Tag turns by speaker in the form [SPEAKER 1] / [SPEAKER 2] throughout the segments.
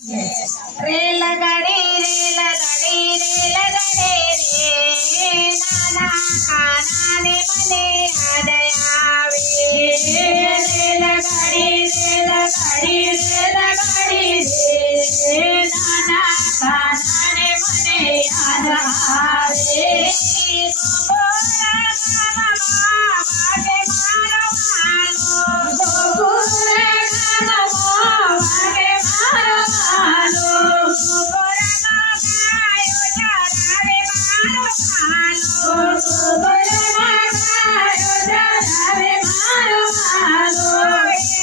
[SPEAKER 1] రేలగడే రేలగడే రేలగడే రే నానా కానానే మనే అదే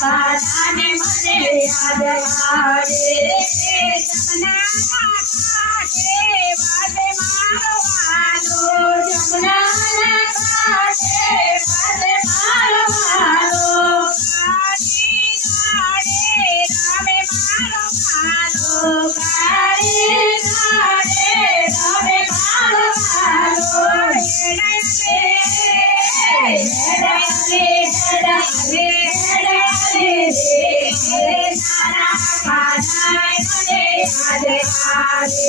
[SPEAKER 1] સાધાને મને યાદ આવે Bye.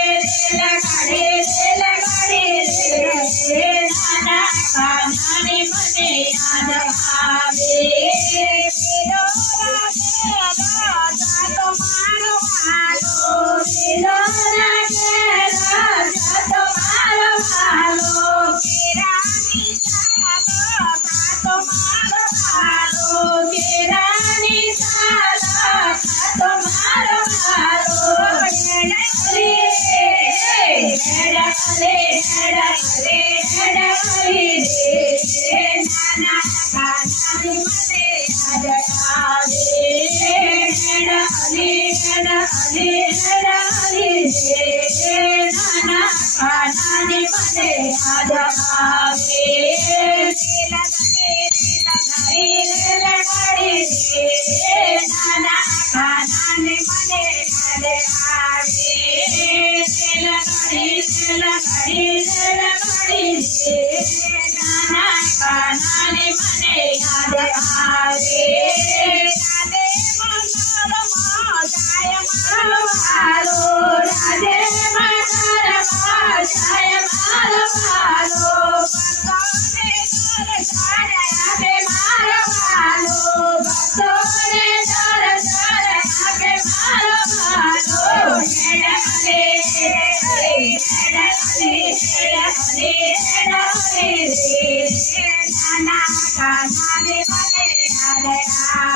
[SPEAKER 1] Hey